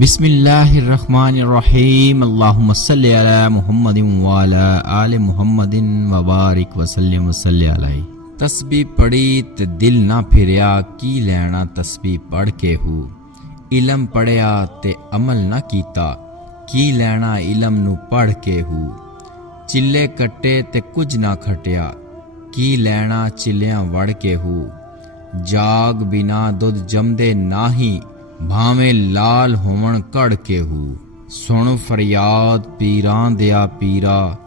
बिस्मिल्लाहिर्रहमानिर्रहीम। अल्लाहुम्मा सल्लि अला मुहम्मदिन व अला आलि मुहम्मदिन व बारिक वसल्लिम वसल्लि अलैहि। तस्बीह पढ़ी ते दिल ना फिरिया, की लैना तस्बीह पढ़ के हूँ। इलम पढ़िया ते अमल ना कीता, की लैना इलम नू पढ़ के हूँ। चिल्ले कट्टे ते कुछ ना खटिया, की लैना चिल्लियां वड़ के हूँ। जाग बिना दुध जमदे नाही, भावें लाल होवन कड़ के हूँ। सुन फरियाद पीरां दिया पीरा,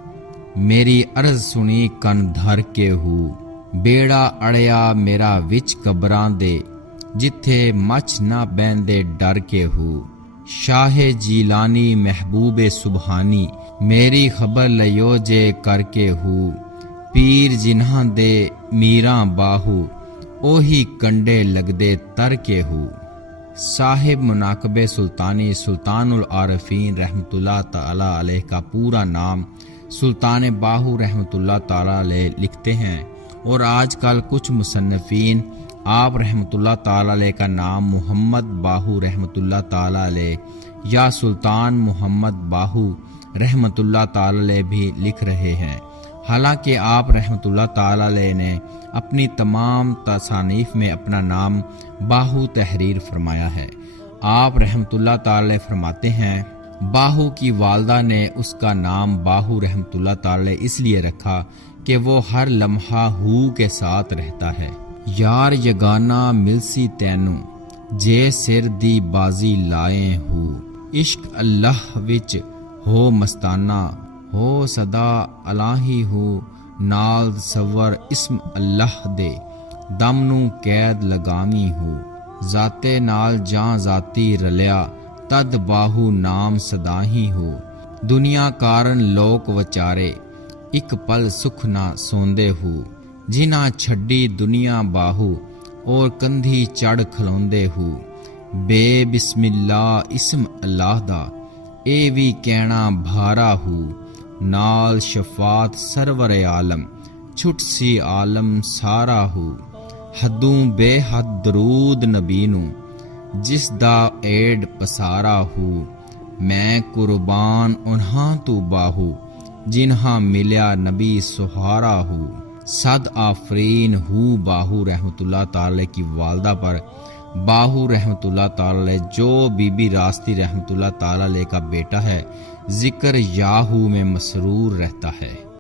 मेरी अर्ज सुनी कन धर के हूँ। बेड़ा अड़िया मेरा विच कबरां दे, जिथे मच ना बैंदे डर के हूँ। शाहे जीलानी महबूबे सुबहानी, मेरी खबर लियो जे करके हूँ। पीर जिन्हां दे मीरां बाहू, ओही कंडे लगदे तर के हूँ। साहिब मुनाकबे सुल्तानी सुल्तानुल आरफीन रहमतुल्लाह ताला अलैह का पूरा नाम सुल्तान बाहू रहमतुल्लाह ताला अलैह लिखते हैं, और आजकल कुछ मुसन्निफीन आप रहमतुल्लाह ताला अलैह का नाम मोहम्मद बाहू रहमतुल्लाह ताला अलैह या सुल्तान मोहम्मद बाहू रहमतुल्लाह ताला अलैह भी लिख रहे हैं। हालांकि आप रहमतुल्लाह ताला अलैह ने अपनी तमाम तसानीफ में अपना नाम बाहू तहरीर फरमाया है। आप रहमतुल्लाह ताला अलैह फरमाते हैं, बाहू की वालदा ने उसका नाम बाहू रहमतुल्लाह ताला अलैह इसलिए रखा कि वो हर लम्हा हू के साथ रहता है। यार यगाना मिलसी तैनू, जे सिर दी बाजी लाए हू। इश्क अल्लाह विच हो मस्ताना, हो सदा अलाही हो। नाल सवर इस्म अल्लाह दे, दम नू कैद लगावी हो। जाते नाल जां जाती रलिया, तद बाहू नाम सदाही हो। दुनिया कारण लोक वचारे, इक पल सुख ना सोंदे हो। जिन्हां छड्डी दुनिया बाहू, और कंधी चढ़ खलोंदे हो। बे बिस्मिल्लाह इस्म अल्लाह दा, ए भी कहना भारा हो। नाल शफात सरवर आलम, छुट सी आलम सारा हो। हदूं बेहद दरूद नबी नू, जिस दा एड पसारा हो। मैं कुर्बान उन्हां तू बाहू, जिन्हां मिलिया नबी सुहारा हो। सद आफरीन हु बाहू रहमतुल्लाह ताला की वालदा पर। बाहू रहमतुल्लाह ताला जो बीबी रास्ती रहमतुल्लाह ताला का बेटा है, जिक्र याहू में मसरूर रहता है।